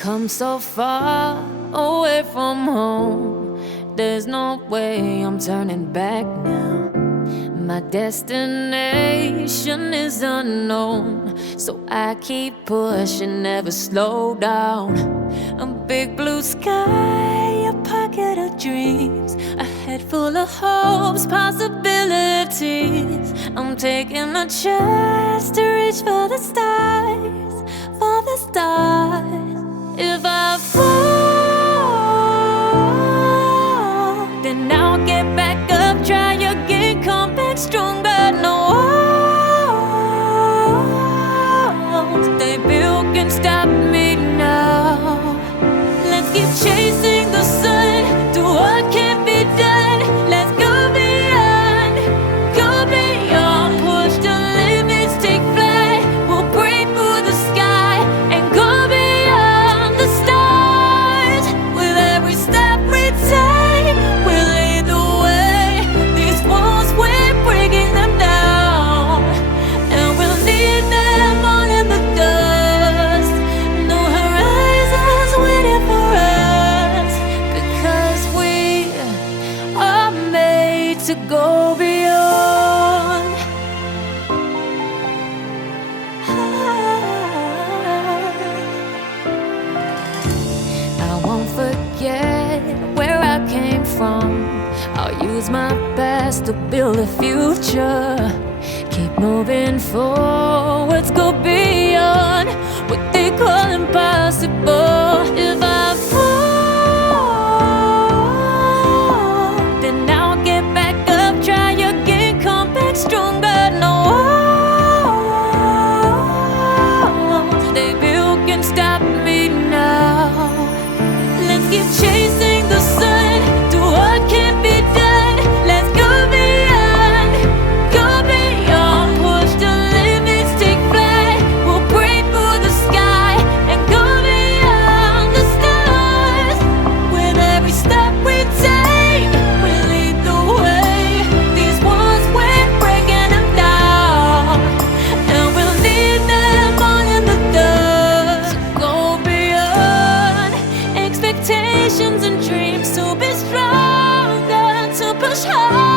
come so far away from home. There's no way I'm turning back now. My destination is unknown, so I keep pushing, never slow down. A big blue sky, a pocket of dreams, a head full of hopes, possibilities. I'm taking a chance to reach for the stars, for the stars. If I fall, then I'll get back up, try again, come back stronger. No walls they built can stop me now. Let's keep chasing the sun, do what can't be done. Let's go beyond, push the limits, take flight. We'll break through the sky and go beyond the stars. With every step we take, we'll lead the way. These walls, we're breaking them down, and we'll leave them all in the dust. No horizons waiting for us, because we are made to go beyond. I won't forget where I came from. I'll use my best to build a future. Keep moving forwards, go beyond what they call impossible. If I fall, then I'll get back up, try again, come back stronger. No walls they built can stop me now. Let's keep chasing the sun, do what can't be done. Let's go beyond, push the limits, take flight. We'll break through the sky and go beyond the stars. With every step we take, we lead the way. These walls, we're breaking them down, and we'll leave them all in the dust. Go beyond expectations and dreams, to be stronger, to push hard.